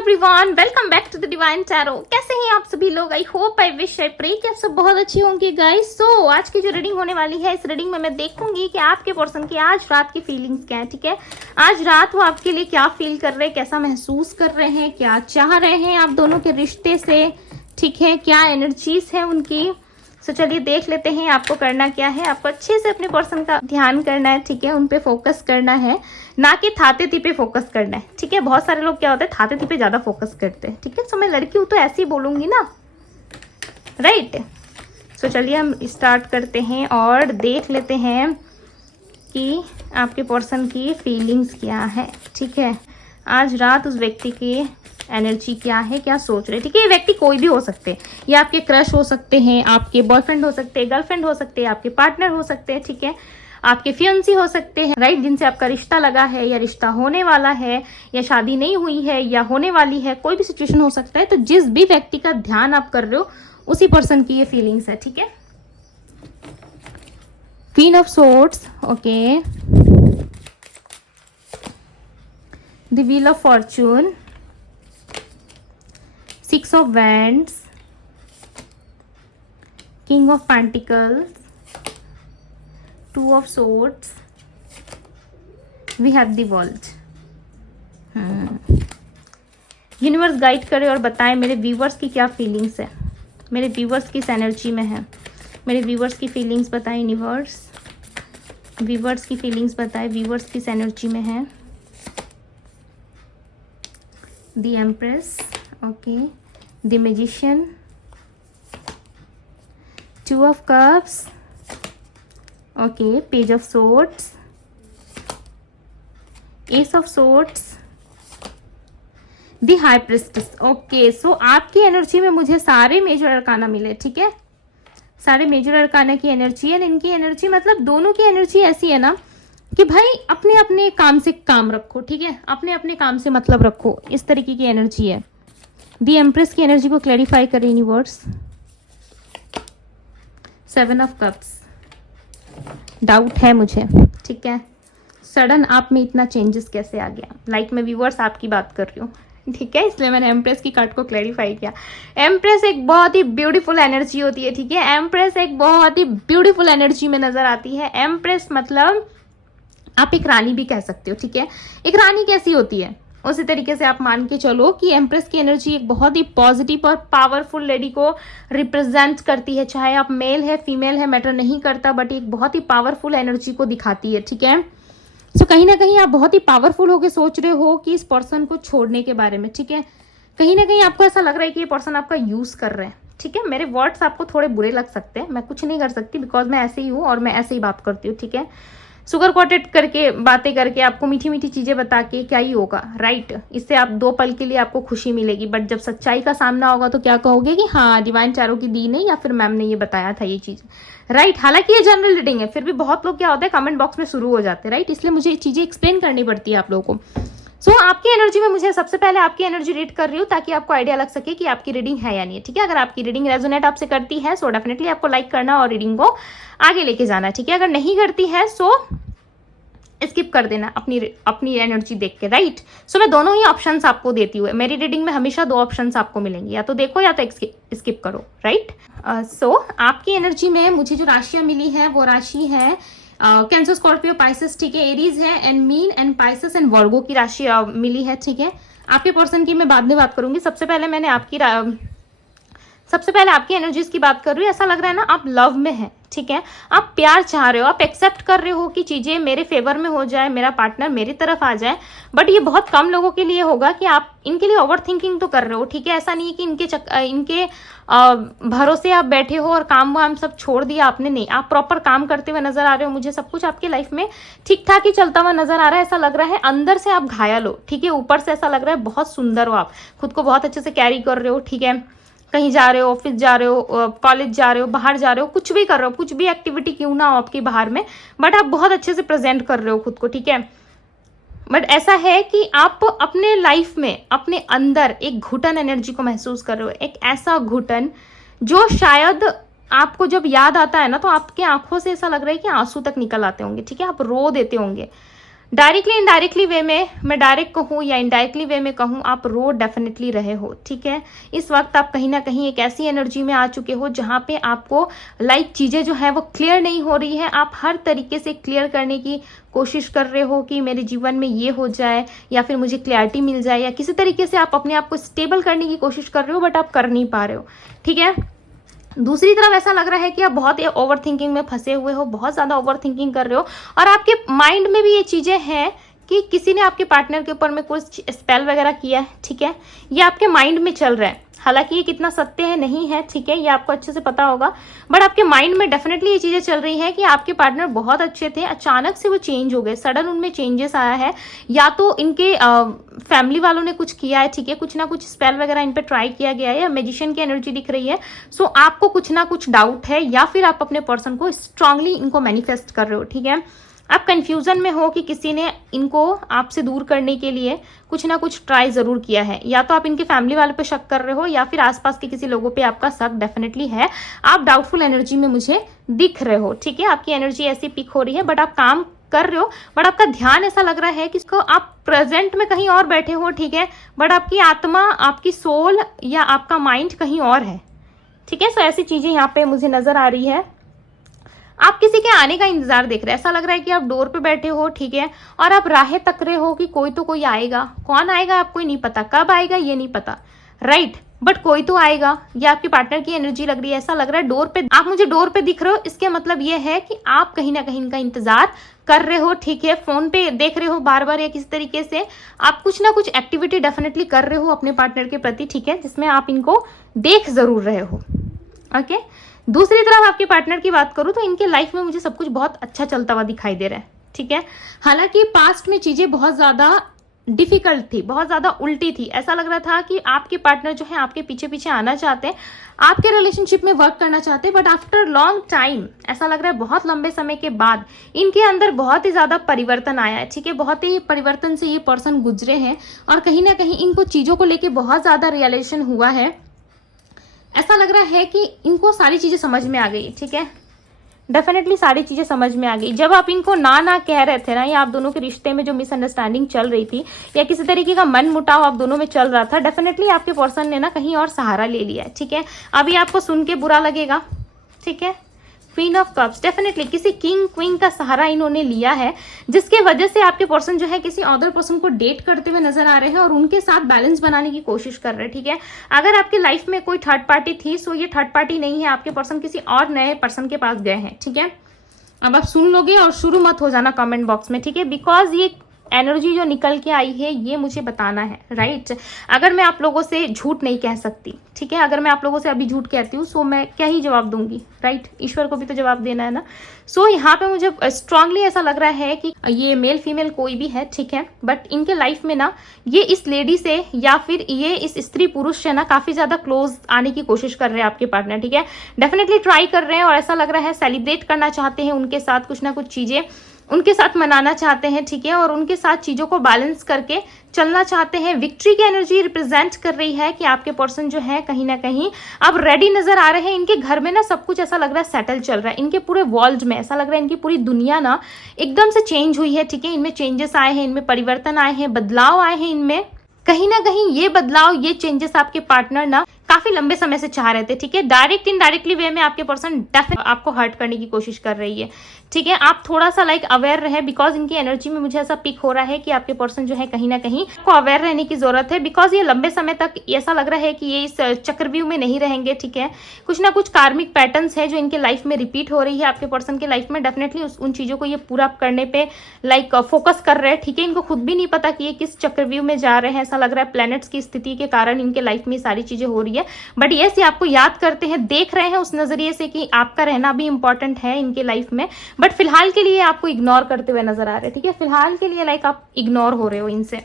Everyone, welcome back to the divine tarot. कैसे हैं आप सभी लोग? I hope, I wish, I pray कि आप सब बहुत अच्छे होंगे गाइस। सो आज की जो रीडिंग होने वाली है, इस रीडिंग में मैं देखूंगी कि आपके पर्सन की आज रात की फीलिंग्स क्या है। ठीक है, आज रात वो आपके लिए क्या फील कर रहे हैं, कैसा महसूस कर रहे हैं, क्या चाह रहे हैं आप दोनों के रिश्ते से। ठीक है, क्या एनर्जीज है उनकी। सो चलिए देख लेते हैं आपको करना क्या है। आपको अच्छे से अपने पर्सन का ध्यान करना है। ठीक है, उन पे फोकस करना है, ना कि थाते थी पे फोकस करना है। ठीक है, बहुत सारे लोग क्या होते हैं थाते थी पे ज्यादा फोकस करते हैं। ठीक है, सो मैं लड़की हूं तो ऐसे ही बोलूंगी ना, राइट। सो चलिए हम स्टार्ट करते हैं और देख लेते हैं कि आपके पर्सन की फीलिंग्स क्या है। ठीक है, आज रात उस व्यक्ति की एनर्जी क्या है, क्या सोच रहे हैं। ठीक है, ये व्यक्ति कोई भी हो सकते हैं, ये आपके क्रश हो सकते हैं, आपके बॉयफ्रेंड हो सकते हैं, गर्लफ्रेंड हो सकते हैं, आपके पार्टनर हो सकते हैं। ठीक है, आपके फियांसी हो सकते हैं, राइट, जिनसे आपका रिश्ता लगा है या रिश्ता होने वाला है या शादी नहीं हुई है या होने वाली है, कोई भी सिचुएशन हो सकता है। तो जिस भी व्यक्ति का ध्यान आप कर रहे हो उसी पर्सन की ये फीलिंग्स है। ठीक है, queen of swords, okay, the wheel of fortune, six of wands, king of pentacles, two of swords, we have the world. Universe guide करे और बताएं मेरे व्यूवर्स की क्या फीलिंग्स है, मेरे व्यूवर्स किस एनर्जी में है, मेरे व्यूवर्स की फीलिंग्स बताएं यूनिवर्स, व्यूवर्स की फीलिंग्स बताएं, व्यूवर्स किस एनर्जी में है। The empress, okay, the magician, two of cups, okay, page of swords, ace of swords, the high priestess. Okay, so आपकी एनर्जी में मुझे सारे मेजर अरकाना मिले। ठीक है, सारे मेजर अरकाना की एनर्जी है। इनकी एनर्जी मतलब दोनों की एनर्जी ऐसी है ना कि भाई अपने अपने काम से काम रखो। ठीक है, अपने अपने काम से मतलब रखो, इस तरीके की एनर्जी है। द एम्प्रेस की एनर्जी को क्लैरिफाई करें universe. Seven of cups, doubt है मुझे। ठीक है, सडन आप में इतना चेंजेस कैसे आ गया। लाइक मैं व्यूअर्स आपकी बात कर रही हूँ। ठीक है, इसलिए मैंने एम्प्रेस की कार्ड को क्लैरिफाई किया। एम्प्रेस एक बहुत ही ब्यूटीफुल एनर्जी होती है। ठीक है, एम्प्रेस एक बहुत ही ब्यूटीफुल एनर्जी में नजर आती है। एम्प्रेस मतलब आप एक रानी भी कह सकते हो। ठीक है, एक रानी कैसी होती है उसी तरीके से आप मान के चलो कि एम्प्रेस की एनर्जी एक बहुत ही पॉजिटिव और पावरफुल लेडी को रिप्रेजेंट करती है। चाहे आप मेल है फीमेल है मैटर नहीं करता, बट एक बहुत ही पावरफुल एनर्जी को दिखाती है। ठीक है, सो कहीं ना कहीं आप बहुत ही पावरफुल होकर सोच रहे हो कि इस पर्सन को छोड़ने के बारे में। ठीक है, कहीं ना कहीं आपको ऐसा लग रहा है कि ये पर्सन आपका यूज कर रहे हैं। ठीक है, मेरे वर्ड्स आपको थोड़े बुरे लग सकते हैं, मैं कुछ नहीं कर सकती बिकॉज मैं ऐसे ही हूँ और मैं ऐसे ही बात करती हूँ। ठीक है, सुगर कोटेड करके बातें करके आपको मीठी मीठी चीजें बता के क्या ही होगा, राइट। इससे आप दो पल के लिए आपको खुशी मिलेगी, बट जब सच्चाई का सामना होगा तो क्या कहोगे कि हाँ डिवाइन टैरो की दी ने या फिर मैम ने ये बताया था ये चीज, राइट। हालांकि ये जनरल रीडिंग है, फिर भी बहुत लोग क्या होता है कमेंट बॉक्स में शुरू हो जाते हैं, राइट। इसलिए मुझे ये चीजें एक्सप्लेन करनी पड़ती है आप लोगों को। सो आपकी एनर्जी में मुझे सबसे पहले आपकी एनर्जी रीड कर रही हूँ ताकि आपको आइडिया लग सके कि आपकी रीडिंग है या नहीं है। ठीक है, अगर आपकी रीडिंग रेजोनेट आपसे करती है सो डेफिनेटली आपको लाइक करना और रीडिंग को आगे लेके जाना है। ठीक है, अगर नहीं करती है सो स्किप कर देना अपनी एनर्जी देख के, राइट। सो मैं दोनों ही ऑप्शंस आपको देती हूँ। मेरी रीडिंग में हमेशा दो ऑप्शंस आपको मिलेंगे, या तो देखो या तो स्किप करो, राइट। सो आपकी एनर्जी में मुझे जो राशियां मिली है वो राशि है कैंसर, स्कॉर्पियो, पाइसेस। ठीक है, एरीज है and mean and Pisces and वर्गो की राशि मिली है। ठीक है, आपके पर्सन की मैं बाद में बात करूंगी। सबसे पहले आपकी एनर्जीज की बात कर रही हूँ। ऐसा लग रहा है ना आप लव में हैं। ठीक है, आप प्यार चाह रहे हो, आप एक्सेप्ट कर रहे हो कि चीजें मेरे फेवर में हो जाए, मेरा पार्टनर मेरी तरफ आ जाए, बट ये बहुत कम लोगों के लिए होगा कि आप इनके लिए ओवर थिंकिंग तो कर रहे हो। ठीक है, ऐसा नहीं है कि इनके भरोसे आप बैठे हो और काम वाम सब छोड़ दिया आपने, नहीं, आप प्रॉपर काम करते हुए नजर आ रहे हो। मुझे सब कुछ आपकी लाइफ में ठीक ठाक ही चलता हुआ नजर आ रहा है। ऐसा लग रहा है अंदर से आप घायल हो। ठीक है, ऊपर से ऐसा लग रहा है बहुत सुंदर हो, आप खुद को बहुत अच्छे से कैरी कर रहे हो। ठीक है, कहीं जा रहे हो, ऑफिस जा रहे हो, कॉलेज जा रहे हो, बाहर जा रहे हो, कुछ भी कर रहे हो, कुछ भी एक्टिविटी क्यों ना हो आपकी बाहर में, बट आप बहुत अच्छे से प्रेजेंट कर रहे हो खुद को। ठीक है, बट ऐसा है कि आप अपने लाइफ में अपने अंदर एक घुटन एनर्जी को महसूस कर रहे हो, एक ऐसा घुटन जो शायद आपको जब याद आता है ना तो आपके आंखों से ऐसा लग रहा है कि आंसू तक निकल आते होंगे। ठीक है, आप रो देते होंगे। डायरेक्टली इनडायरेक्टली वे में, मैं डायरेक्ट कहूँ या इनडायरेक्टली वे में कहूँ, आप रो डेफिनेटली रहे हो, ठीक है। इस वक्त आप कहीं ना कहीं एक ऐसी एनर्जी में आ चुके हो जहाँ पे आपको लाइक चीज़ें जो है वो क्लियर नहीं हो रही है। आप हर तरीके से क्लियर करने की कोशिश कर रहे हो कि मेरे जीवन में ये हो जाए या फिर मुझे क्लैरिटी मिल जाए, या किसी तरीके से आप अपने आप को स्टेबल करने की कोशिश कर रहे हो, बट आप कर नहीं पा रहे हो, ठीक है। दूसरी तरफ ऐसा लग रहा है कि आप बहुत ओवर थिंकिंग में फंसे हुए हो, बहुत ज़्यादा ओवर थिंकिंग कर रहे हो, और आपके माइंड में भी ये चीज़ें हैं कि किसी ने आपके पार्टनर के ऊपर में कुछ स्पेल वगैरह किया है, ठीक है। ये आपके माइंड में चल रहा है, हालांकि ये कितना सत्य है नहीं है, ठीक है, ये आपको अच्छे से पता होगा, बट आपके माइंड में डेफिनेटली ये चीज़ें चल रही है कि आपके पार्टनर बहुत अच्छे थे, अचानक से वो चेंज हो गए, सडन उनमें चेंजेस आया है, या तो इनके फैमिली वालों ने कुछ किया है, ठीक है, कुछ ना कुछ स्पेल वगैरह इन पे ट्राई किया गया है, या मैजिशियन की एनर्जी दिख रही है। सो आपको कुछ ना कुछ डाउट है, या फिर आप अपने पर्सन को स्ट्रांगली इनको मैनिफेस्ट कर रहे हो, ठीक है। आप कंफ्यूजन में हो कि किसी ने इनको आपसे दूर करने के लिए कुछ ना कुछ ट्राई जरूर किया है, या तो आप इनके फैमिली वालों पे शक कर रहे हो, या फिर आसपास के किसी लोगों पे आपका शक डेफिनेटली है। आप डाउटफुल एनर्जी में मुझे दिख रहे हो, ठीक है, आपकी एनर्जी ऐसी पिक हो रही है, बट आप काम कर रहे हो, बट आपका ध्यान ऐसा लग रहा है कि इसको आप प्रेजेंट में कहीं और बैठे हो, ठीक है, बट आपकी आत्मा, आपकी सोल या आपका माइंड कहीं और है, ठीक है। सो ऐसी चीजें यहाँ पे मुझे नजर आ रही है। आप किसी के आने का इंतजार देख रहे हैं, ऐसा लग रहा है कि आप डोर पे बैठे हो, ठीक है, और आप राहें तक रहे हो कि कोई तो कोई आएगा, कौन आएगा आपको नहीं पता, कब आएगा ये नहीं पता, राइट, बट कोई तो आएगा। ये आपके पार्टनर की एनर्जी लग रही है, ऐसा लग रहा है डोर पे, आप मुझे डोर पे दिख रहे हो, इसके मतलब ये है कि आप कहीं ना कहीं इनका इंतजार कर रहे हो, ठीक है, फोन पे देख रहे हो बार बार, या किसी तरीके से आप कुछ ना कुछ एक्टिविटी डेफिनेटली कर रहे हो अपने पार्टनर के प्रति, ठीक है, जिसमें आप इनको देख जरूर रहे हो, ओके। दूसरी तरफ आपके पार्टनर की बात करूं तो इनके लाइफ में मुझे सब कुछ बहुत अच्छा चलता हुआ दिखाई दे रहा है, ठीक है। हालांकि पास्ट में चीजें बहुत ज्यादा डिफिकल्ट थी, बहुत ज्यादा उल्टी थी, ऐसा लग रहा था कि आपके पार्टनर जो है आपके पीछे पीछे आना चाहते हैं, आपके रिलेशनशिप में वर्क करना चाहते हैं, बट आफ्टर लॉन्ग टाइम ऐसा लग रहा है बहुत लंबे समय के बाद इनके अंदर बहुत ही ज्यादा परिवर्तन आया है, ठीक है, बहुत ही परिवर्तन से ये पर्सन गुजरे हैं, और कहीं ना कहीं इनको चीजों को लेकर बहुत ज्यादा रियलाइजेशन हुआ है। ऐसा लग रहा है कि इनको सारी चीजें समझ में आ गई, ठीक है, डेफिनेटली सारी चीजें समझ में आ गई। जब आप इनको ना कह रहे थे ना, या आप दोनों के रिश्ते में जो मिसअंडरस्टैंडिंग चल रही थी, या किसी तरीके का मन मुटाव आप दोनों में चल रहा था, डेफिनेटली आपके पर्सन ने ना कहीं और सहारा ले लिया है, ठीक है। अभी आपको सुन के बुरा लगेगा, ठीक है, क्वीन ऑफ कप्स, डेफिनेटली किसी किंग क्वीन का सहारा इन्होंने लिया है, जिसके वजह से आपके पर्सन जो है किसी अदर पर्सन को डेट करते हुए नजर आ रहे हैं, और उनके साथ बैलेंस बनाने की कोशिश कर रहे हैं, ठीक है। अगर आपके लाइफ में कोई थर्ड पार्टी थी, सो ये थर्ड पार्टी नहीं है, आपके पर्सन किसी और नए पर्सन के पास गए हैं, ठीक है। अब आप सुन लोगे और शुरू मत हो जाना कमेंट बॉक्स में, ठीक है, बिकॉज ये एनर्जी जो निकल के आई है ये मुझे बताना है, राइट। अगर मैं आप लोगों से झूठ नहीं कह सकती, ठीक है, अगर मैं आप लोगों से अभी झूठ कहती हूँ, सो मैं क्या ही जवाब दूंगी, राइट, ईश्वर को भी तो जवाब देना है ना। सो यहाँ पे मुझे स्ट्रांगली ऐसा लग रहा है कि ये मेल फीमेल कोई भी है, ठीक है, बट इनके लाइफ में ना ये इस लेडी से या फिर ये इस स्त्री पुरुष से ना काफी ज्यादा क्लोज आने की कोशिश कर रहे हैं आपके पार्टनर, ठीक है, डेफिनेटली ट्राई कर रहे हैं, और ऐसा लग रहा है सेलिब्रेट करना चाहते हैं उनके साथ, कुछ ना कुछ चीजें उनके साथ मनाना चाहते हैं, ठीक है, और उनके साथ चीजों को बैलेंस करके चलना चाहते हैं। विक्ट्री की एनर्जी रिप्रेजेंट कर रही है कि आपके पर्सन जो है कहीं ना कहीं अब रेडी नजर आ रहे हैं। इनके घर में ना सब कुछ ऐसा लग रहा है सेटल चल रहा है, इनके पूरे वर्ल्ड में ऐसा लग रहा है इनकी पूरी दुनिया ना एकदम से चेंज हुई है, ठीक है, इनमें चेंजेस आए हैं, इनमें परिवर्तन आए हैं, बदलाव आए हैं इनमें। कहीं ना कहीं ये बदलाव, ये चेंजेस आपके पार्टनर ना काफी लंबे समय से चाह रहे थे, ठीक है। डायरेक्ट इनडायरेक्टली वे में आपके पर्सन डेफिनेटली आपको हर्ट करने की कोशिश कर रही है, ठीक है। आप थोड़ा सा अवेयर रहे, बिकॉज इनकी एनर्जी में मुझे ऐसा पिक हो रहा है कि आपके पर्सन जो है कहीं ना कहीं आपको अवेयर रहने की जरूरत है, बिकॉज ये लंबे समय तक ऐसा लग रहा है कि ये इस चक्रव्यूह में नहीं रहेंगे, ठीक है। कुछ ना कुछ कार्मिक पैटर्न्स है जो इनके लाइफ में रिपीट हो रही है आपके पर्सन के लाइफ में, डेफिनेटली उन चीजों को ये पूरा करने पे फोकस कर रहे हैं, ठीक है। इनको खुद भी नहीं पता कि ये किस चक्रव्यूह में जा रहे हैं, ऐसा लग रहा है प्लैनेट्स की स्थिति के कारण इनके लाइफ में सारी चीजें हो रही है, बट यस ये आपको याद करते हैं, देख रहे हैं उस नजरिए से कि आपका रहना भी इंपॉर्टेंट है इनके लाइफ में, बट फिलहाल के लिए आपको इग्नोर करते हुए नजर आ रहे हैं, ठीक है। फिलहाल के लिए आप इग्नोर हो रहे हो इनसे,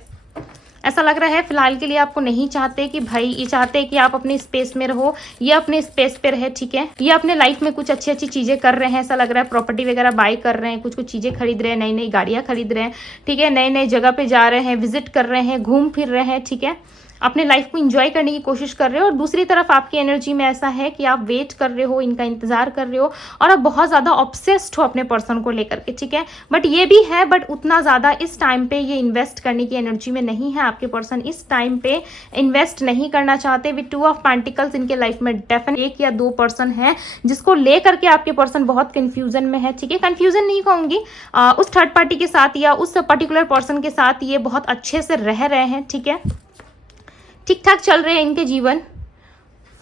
ऐसा लग रहा है फिलहाल के लिए आपको नहीं चाहते कि भाई, ये चाहते हैं कि आप अपने स्पेस में रहो, ये अपने स्पेस पे रहे, ठीक है। ये अपने लाइफ में कुछ अच्छी अच्छी चीजें कर रहे हैं, ऐसा लग रहा है प्रॉपर्टी वगैरह बाय कर रहे हैं, कुछ कुछ चीजें खरीद रहे हैं, नई नई गाड़ियां खरीद रहे हैं, ठीक है, नए नए जगह पे जा रहे हैं, विजिट कर रहे हैं, घूम फिर रहे हैं, ठीक है। अपने लाइफ को एंजॉय करने की कोशिश कर रहे हो, और दूसरी तरफ आपकी एनर्जी में ऐसा है कि आप वेट कर रहे हो, इनका इंतजार कर रहे हो, और आप बहुत ज़्यादा ऑब्सेस्ड हो अपने पर्सन को लेकर के, ठीक है। बट ये भी है, बट उतना ज़्यादा इस टाइम पे ये इन्वेस्ट करने की एनर्जी में नहीं है। आपके पर्सन इस टाइम पे इन्वेस्ट नहीं करना चाहते। विद 2 ऑफ पेंटिकल्स इनके लाइफ में डेफिनेट 1 या 2 पर्सन है जिसको लेकर के आपके पर्सन बहुत कंफ्यूजन में है, ठीक है। कंफ्यूजन नहीं कहूँगी, उस थर्ड पार्टी के साथ या उस पर्टिकुलर पर्सन के साथ ये बहुत अच्छे से रह रहे हैं, ठीक है, ठीक ठाक चल रहे हैं इनके जीवन।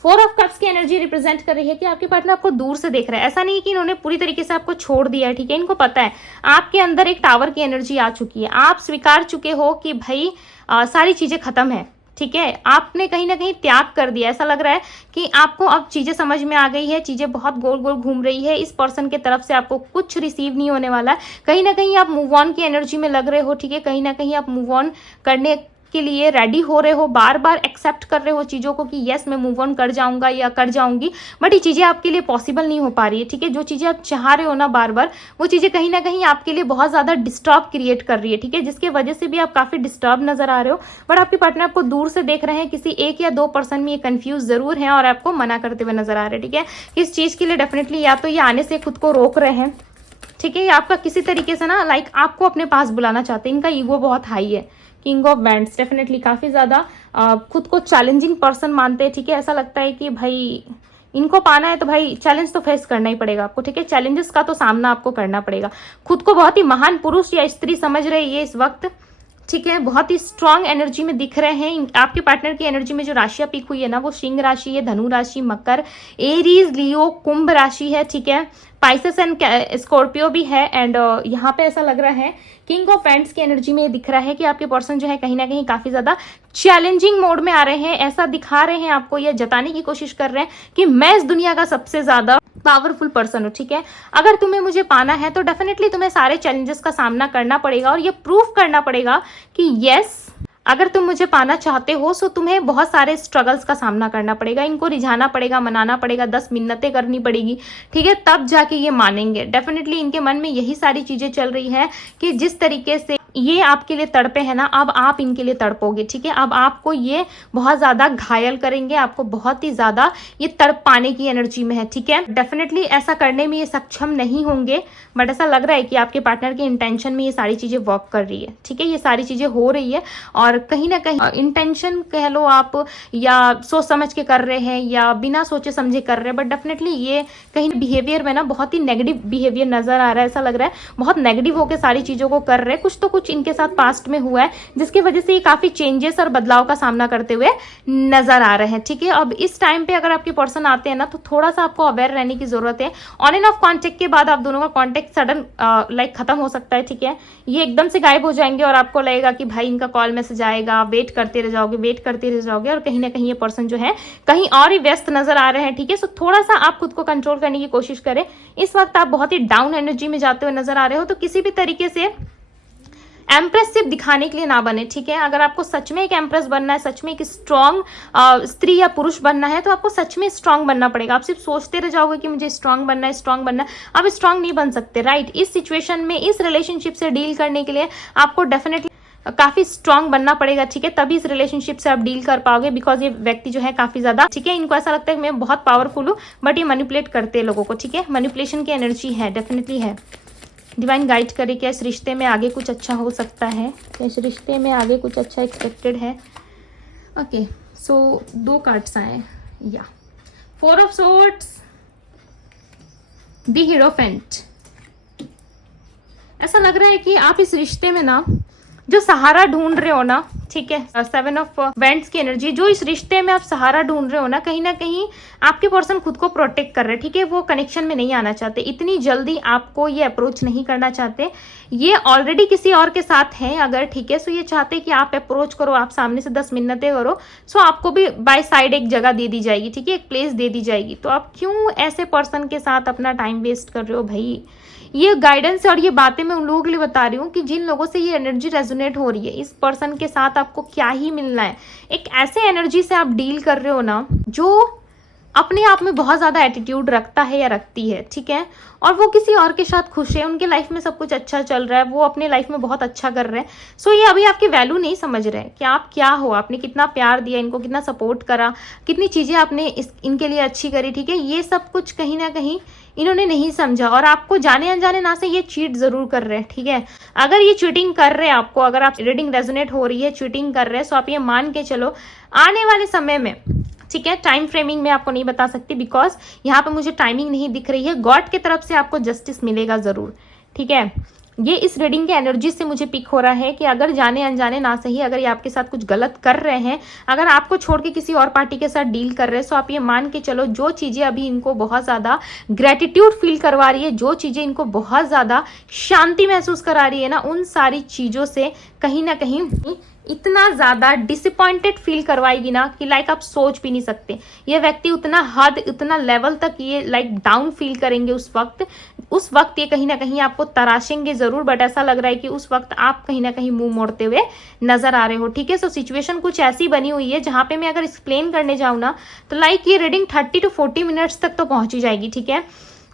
4 ऑफ कप्स की एनर्जी रिप्रेजेंट कर रही है कि आपके पार्टनर आपको दूर से देख रहा है। ऐसा नहीं है कि इन्होंने पूरी तरीके से आपको छोड़ दिया है, ठीक है। इनको पता है आपके अंदर एक टावर की एनर्जी आ चुकी है। आप स्वीकार चुके हो कि भाई सारी चीजें खत्म है, ठीक है। आपने कहीं ना कहीं त्याग कर दिया। ऐसा लग रहा है कि आपको अब चीजें समझ में आ गई है, चीजें बहुत गोल गोल घूम रही है। इस पर्सन के तरफ से आपको कुछ रिसीव नहीं होने वाला है। कहीं ना कहीं आप मूव ऑन की एनर्जी में लग रहे हो, ठीक है। कहीं ना कहीं आप मूव ऑन करने के लिए रेडी हो रहे हो, बार बार एक्सेप्ट कर रहे हो चीज़ों को कि यस मैं मूव ऑन कर जाऊंगा या कर जाऊंगी, बट ये चीज़ें आपके लिए पॉसिबल नहीं हो पा रही है, ठीक है। जो चीज़ें आप चाह रहे हो ना बार बार, वो चीज़ें कहीं ना कहीं आपके लिए बहुत ज़्यादा डिस्टर्ब क्रिएट कर रही है, ठीक है, जिसकी वजह से भी आप काफ़ी डिस्टर्ब नजर आ रहे हो। बट आपके पार्टनर आपको दूर से देख रहे हैं। किसी 1 या 2 पर्सन में ये कंफ्यूज जरूर है और आपको मना करते हुए नजर आ रहे हैं, ठीक है। इस चीज़ के लिए डेफिनेटली या तो ये आने से खुद को रोक रहे हैं, ठीक है, या आपका किसी तरीके से ना लाइक आपको अपने पास बुलाना चाहते हैं। इनका ईगो बहुत हाई है। किंग ऑफ वैंड्स डेफिनेटली काफी ज्यादा खुद को चैलेंजिंग पर्सन मानते हैं, ठीक है। ऐसा लगता है कि भाई इनको पाना है तो भाई चैलेंज तो फेस करना ही पड़ेगा आपको, ठीक है। चैलेंजेस का तो सामना आपको करना पड़ेगा। खुद को बहुत ही महान पुरुष या स्त्री समझ रहे हैं ये इस वक्त, ठीक है। बहुत ही स्ट्रांग एनर्जी में दिख रहे हैं। आपके पार्टनर की एनर्जी में जो राशियां पिक हुई है ना, वो सिंह राशि है, धनु राशि, मकर, एरीज, लियो, कुंभ राशि है, ठीक है। पाइसेस एंड स्कॉर्पियो भी है। एंड यहाँ पे ऐसा लग रहा है किंग ऑफ पेंट्स की एनर्जी में दिख रहा है कि आपके पर्सन जो है कहीं ना कहीं काफी ज्यादा चैलेंजिंग मोड में आ रहे हैं। ऐसा दिखा रहे हैं आपको, या जताने की कोशिश कर रहे हैं कि मैं इस दुनिया का सबसे ज्यादा पावरफुल पर्सन हूँ, ठीक है। अगर तुम्हें मुझे पाना है तो डेफिनेटली तुम्हें सारे चैलेंजेस का सामना करना पड़ेगा और ये प्रूफ करना पड़ेगा कि यस अगर तुम मुझे पाना चाहते हो तो तुम्हें बहुत सारे स्ट्रगल्स का सामना करना पड़ेगा। इनको रिझाना पड़ेगा, मनाना पड़ेगा, 10 मिन्नतें करनी पड़ेगी, ठीक है, तब जाके ये मानेंगे। डेफिनेटली इनके मन में यही सारी चीजें चल रही है कि जिस तरीके से ये आपके लिए तड़पे हैं ना, अब आप इनके लिए तड़पोगे, ठीक है। अब आपको ये बहुत ज्यादा घायल करेंगे, आपको बहुत ही ज्यादा ये तड़प पाने की एनर्जी में है, ठीक है। डेफिनेटली ऐसा करने में ये सक्षम नहीं होंगे, बट ऐसा लग रहा है कि आपके पार्टनर के इंटेंशन में ये सारी चीजें वर्क कर रही है, ठीक है। ये सारी चीजें हो रही है और कहीं ना कहीं इंटेंशन कह लो आप, या सोच समझ के कर रहे हैं या बिना सोचे समझे कर रहे हैं, बट डेफिनेटली ये कहीं बिहेवियर में ना बहुत ही नेगेटिव बिहेवियर नजर आ रहा है। ऐसा लग रहा है बहुत नेगेटिव होकर सारी चीजों को कर रहे हैं। कुछ तो कुछ इनके साथ पास्ट में हुआ है जिसकी वजह से ये काफी चेंजेस और बदलाव का सामना करते हुए नजर आ रहे हैं, ठीक है। अब इस टाइम पे अगर आपके पर्सन आते हैं ना तो थोड़ा सा आपको अवेयर रहने की जरूरत है। ऑन एंड ऑफ कॉन्टेक्ट के बाद आप दोनों का कॉन्टेक्ट सडन लाइक खत्म हो सकता है, ठीक है। ये एकदम से गायब हो जाएंगे और आपको लगेगा कि भाई इनका कॉल मैसेज आएगा, वेट करते रह जाओगे, वेट करते रह जाओगे, और कहीं ना कहीं ये पर्सन जो है कहीं और ही व्यस्त नजर आ रहे हैं, ठीक है। सो थोड़ा सा आप खुद को कंट्रोल करने की कोशिश करें। इस वक्त आप बहुत ही डाउन एनर्जी में जाते हुए नजर आ रहे हो, तो किसी भी तरीके से एम्प्रेस सिर्फ दिखाने के लिए ना बने, ठीक है। अगर आपको सच में एक एम्प्रेस बनना है, सच में एक स्ट्रांग स्त्री या पुरुष बनना है, तो आपको सच में स्ट्रांग बनना पड़ेगा। आप सिर्फ सोचते रह जाओगे कि मुझे स्ट्रांग बनना है, स्ट्रांग बनना है, आप स्ट्रांग नहीं बन सकते, राइट। इस सिचुएशन में, इस रिलेशनशिप से डील करने के लिए आपको डेफिनेटली काफी स्ट्रांग बनना पड़ेगा, ठीक है। तभी इस रिलेशनशिप से आप डील कर पाओगे, बिकॉज ये व्यक्ति जो है काफी ज्यादा, ठीक है, इनको ऐसा लगता है कि मैं बहुत पावरफुल हूँ, बट ये मैनिपुलेट करते हैं लोगों को, ठीक है। मैनिपुलेशन की एनर्जी है, डेफिनेटली है। डिवाइन गाइड करे, क्या इस रिश्ते में आगे कुछ अच्छा हो सकता है, क्या इस रिश्ते में आगे कुछ अच्छा एक्सपेक्टेड है। ओके, सो 2 कार्ड्स आए, या 4 ऑफ सोर्ड्स, द हीरोफेंट। ऐसा लग रहा है कि आप इस रिश्ते में ना जो सहारा ढूंढ रहे हो ना, ठीक है, 7 ऑफ वेंट्स की एनर्जी, जो इस रिश्ते में आप सहारा ढूंढ रहे हो ना, कहीं ना कहीं आपके पर्सन खुद को प्रोटेक्ट कर रहे हैं, ठीक है। वो कनेक्शन में नहीं आना चाहते, इतनी जल्दी आपको ये अप्रोच नहीं करना चाहते। ये ऑलरेडी किसी और के साथ हैं अगर, ठीक है, सो ये चाहते कि आप अप्रोच करो, आप सामने से 10 मिन्नतें करो, सो आपको भी बाय साइड एक जगह दे दी जाएगी, ठीक है, एक प्लेस दे दी जाएगी। तो आप क्यों ऐसे पर्सन के साथ अपना टाइम वेस्ट कर रहे हो भाई। ये गाइडेंस और ये बातें मैं उन लोगों के लिए बता रही हूँ कि जिन लोगों से ये एनर्जी रेजोनेट हो रही है, इस पर्सन के साथ आपको क्या ही मिलना है। एक ऐसे एनर्जी से आप डील कर रहे हो ना जो अपने आप में बहुत ज़्यादा एटीट्यूड रखता है या रखती है, ठीक है, और वो किसी और के साथ खुश है, उनके लाइफ में सब कुछ अच्छा चल रहा है, वो अपने लाइफ में बहुत अच्छा कर रहे हैं। सो ये अभी आपकी वैल्यू नहीं समझ रहे कि आप क्या हो, आपने कितना प्यार दिया इनको, कितना सपोर्ट करा, कितनी चीज़ें आपने इनके लिए अच्छी करी, ठीक है, ये सब कुछ कहीं ना कहीं इन्होंने नहीं समझा और आपको जाने अनजाने ना से ये चीट जरूर कर रहे हैं, ठीक है। अगर ये चीटिंग कर रहे हैं आपको, अगर आप रीडिंग रेजोनेट हो रही है, चीटिंग कर रहे हैं, सो आप ये मान के चलो आने वाले समय में, ठीक है, टाइम फ्रेमिंग में आपको नहीं बता सकती बिकॉज यहाँ पे मुझे टाइमिंग नहीं दिख रही है, गॉड की तरफ से आपको जस्टिस मिलेगा जरूर, ठीक है। ये इस रीडिंग के एनर्जी से मुझे पिक हो रहा है कि अगर जाने अनजाने ना सही, अगर ये आपके साथ कुछ गलत कर रहे हैं, अगर आपको छोड़ के किसी और पार्टी के साथ डील कर रहे हैं, तो आप ये मान के चलो जो चीज़ें अभी इनको बहुत ज़्यादा ग्रेटिट्यूड फील करवा रही है, जो चीज़ें इनको बहुत ज़्यादा शांति महसूस करा रही है ना, उन सारी चीज़ों से कहीं ना कहीं इतना ज़्यादा डिसअपॉइंटेड फील करवाएगी ना कि लाइक आप सोच भी नहीं सकते। ये व्यक्ति उतना हद, उतना लेवल तक ये लाइक डाउन फील करेंगे उस वक्त ये कहीं ना कहीं आपको तराशेंगे ज़रूर, बट ऐसा लग रहा है कि उस वक्त आप कहीं ना कहीं मुंह मोड़ते हुए नजर आ रहे हो, ठीक है। सो सिचुएशन कुछ ऐसी बनी हुई है जहाँ पे मैं अगर एक्सप्लेन करने जाऊँ ना तो लाइक ये रीडिंग 30 to 40 मिनट्स तक तो पहुँच ही जाएगी, ठीक है।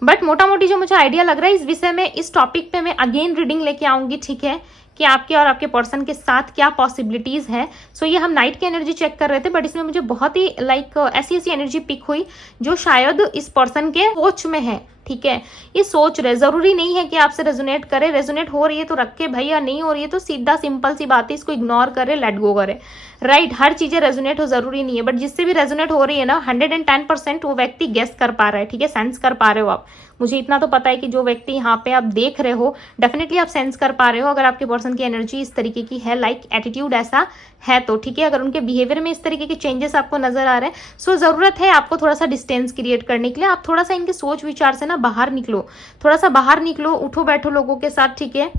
बट मोटा मोटी जो मुझे आइडिया लग रहा है इस विषय में, इस टॉपिक पे मैं अगेन रीडिंग लेके आऊंगी, ठीक है, कि आपके और आपके पर्सन के साथ क्या पॉसिबिलिटीज है। सो ये हम नाइट की एनर्जी चेक कर रहे थे, बट इसमें मुझे बहुत ही लाइक ऐसी एनर्जी पिक हुई जो शायद इस पर्सन के सोच में है, ठीक है। ये सोच रहे, जरूरी नहीं है कि आपसे रेजोनेट करे, रेजोनेट हो रही है तो रखे भाई, या नहीं हो रही है तो सीधा सिंपल सी बात है, इसको इग्नोर करे, लेट गो करे, राइट। हर चीजें रेजोनेट हो जरूरी नहीं है, बट जिससे भी रेजोनेट हो रही है ना 110% वो व्यक्ति गेस कर पा रहा है, ठीक है, सेंस कर पा रहे हो आप। मुझे इतना तो पता है कि जो व्यक्ति यहाँ पे आप देख रहे हो डेफिनेटली आप सेंस कर पा रहे हो अगर आपके पर्सन की एनर्जी इस तरीके की है, लाइक एटीट्यूड ऐसा है तो, ठीक है। अगर उनके बिहेवियर में इस तरीके के चेंजेस आपको नजर आ रहे हैं, सो जरूरत है आपको थोड़ा सा डिस्टेंस क्रिएट करने के लिए। आप थोड़ा सा इनके सोच विचार से ना बाहर निकलो, थोड़ा सा बाहर निकलो, उठो बैठो लोगों के साथ, ठीक है।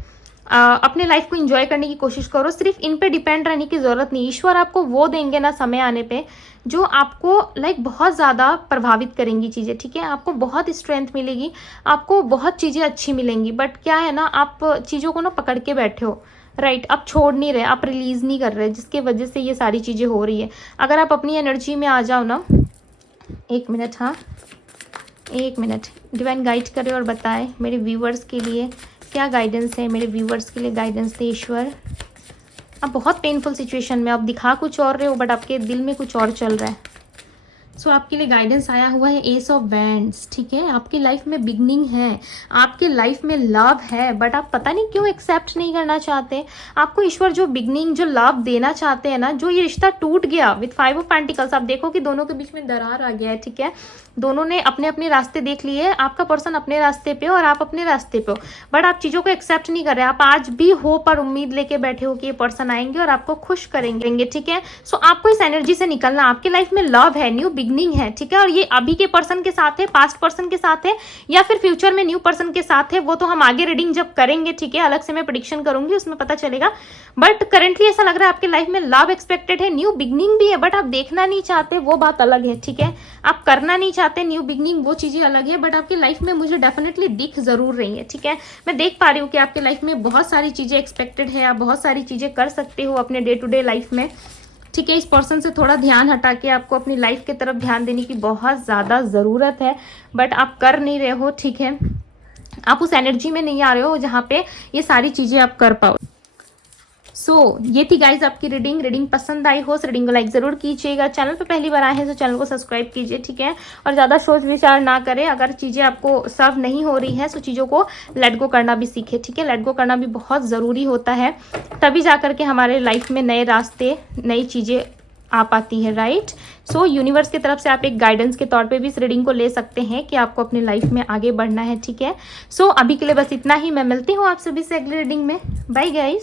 अपने लाइफ को एंजॉय करने की कोशिश करो, सिर्फ इन पे डिपेंड रहने की जरूरत नहीं। ईश्वर आपको वो देंगे ना समय आने पे जो आपको लाइक बहुत ज़्यादा प्रभावित करेंगी चीज़ें, ठीक है। आपको बहुत स्ट्रेंथ मिलेगी, आपको बहुत चीज़ें अच्छी मिलेंगी, बट क्या है ना, आप चीज़ों को ना पकड़ के बैठे हो, राइट। आप छोड़ नहीं रहे, आप रिलीज नहीं कर रहे, जिसके वजह से ये सारी चीज़ें हो रही है। अगर आप अपनी एनर्जी में आ जाओ ना, एक मिनट, हाँ एक मिनट, डिवाइन गाइड करे और बताए मेरे व्यूवर्स के लिए क्या गाइडेंस है, मेरे व्यूवर्स के लिए गाइडेंस दे ईश्वर। आप बहुत पेनफुल सिचुएशन में, आप दिखा कुछ और रहे हो बट आपके दिल में कुछ और चल रहा है। सो आपके लिए गाइडेंस आया हुआ है एस ऑफ वैंड्स, ठीक है। आपकी लाइफ में बिगनिंग है, आपके लाइफ में लव है, बट आप पता नहीं क्यों एक्सेप्ट नहीं करना चाहते। आपको ईश्वर जो बिगनिंग, जो लव देना चाहते हैं ना, जो ये रिश्ता टूट गया विथ 5 ऑफ पेंटिकल्स, आप देखो कि दोनों के बीच में दरार आ गया है, ठीक है। दोनों ने अपने अपने रास्ते देख लिए, आपका पर्सन अपने रास्ते पे हो और आप अपने रास्ते पे हो, बट आप चीज़ों को एक्सेप्ट नहीं कर रहे। आप आज भी होप और उम्मीद लेके बैठे हो कि ये पर्सन आएंगे और आपको खुश करेंगे, ठीक है। सो आपको इस एनर्जी से निकलना, आपके लाइफ में लव है, न्यू बिगनिंग है, ठीक है। और ये अभी के पर्सन के साथ है, पास्ट पर्सन के साथ है, या फिर फ्यूचर में न्यू पर्सन के साथ है, वो तो हम आगे रीडिंग जब करेंगे, ठीक है, अलग से मैं प्रेडिक्शन करूंगी, उसमें पता चलेगा। बट करेंटली ऐसा लग रहा है आपके लाइफ में लव एक्सपेक्टेड है, न्यू बिगनिंग भी है, बट आप देखना नहीं चाहते, वो बात अलग है, ठीक है। आप करना नहीं चाहते न्यू बिगनिंग, वो चीजें अलग है, बट आपकी लाइफ में मुझे डेफिनेटली दिख जरूर रही है, ठीक है। मैं देख पा रही हूँ कि आपके लाइफ में बहुत सारी चीजें एक्सपेक्टेड है, आप बहुत सारी चीजें कर सकते हो अपने डे टू डे लाइफ में, ठीक है। इस पर्सन से थोड़ा ध्यान हटा के आपको अपनी लाइफ की तरफ ध्यान देने की बहुत ज़्यादा ज़रूरत है, बट आप कर नहीं रहे हो, ठीक है। आप उस एनर्जी में नहीं आ रहे हो जहाँ पे ये सारी चीज़ें आप कर पाओ। सो ये थी गाइज आपकी रीडिंग पसंद आई हो रीडिंग को लाइक जरूर कीजिएगा। चैनल पे पहली बार आए हैं तो चैनल को सब्सक्राइब कीजिए, ठीक है। और ज़्यादा सोच विचार ना करें, अगर चीज़ें आपको सर्व नहीं हो रही है तो चीज़ों को लेट गो करना भी सीखे, ठीक है। लेट गो करना भी बहुत ज़रूरी होता है, तभी जा करके हमारे लाइफ में नए रास्ते, नई चीज़ें आ पाती है, राइट। सो यूनिवर्स की तरफ से आप एक गाइडेंस के तौर पे भी इस रीडिंग को ले सकते हैं कि आपको अपनी लाइफ में आगे बढ़ना है, ठीक है। सो अभी के लिए बस इतना ही, मैं मिलती हूँ आप सभी से अगली रीडिंग में। Bye guys.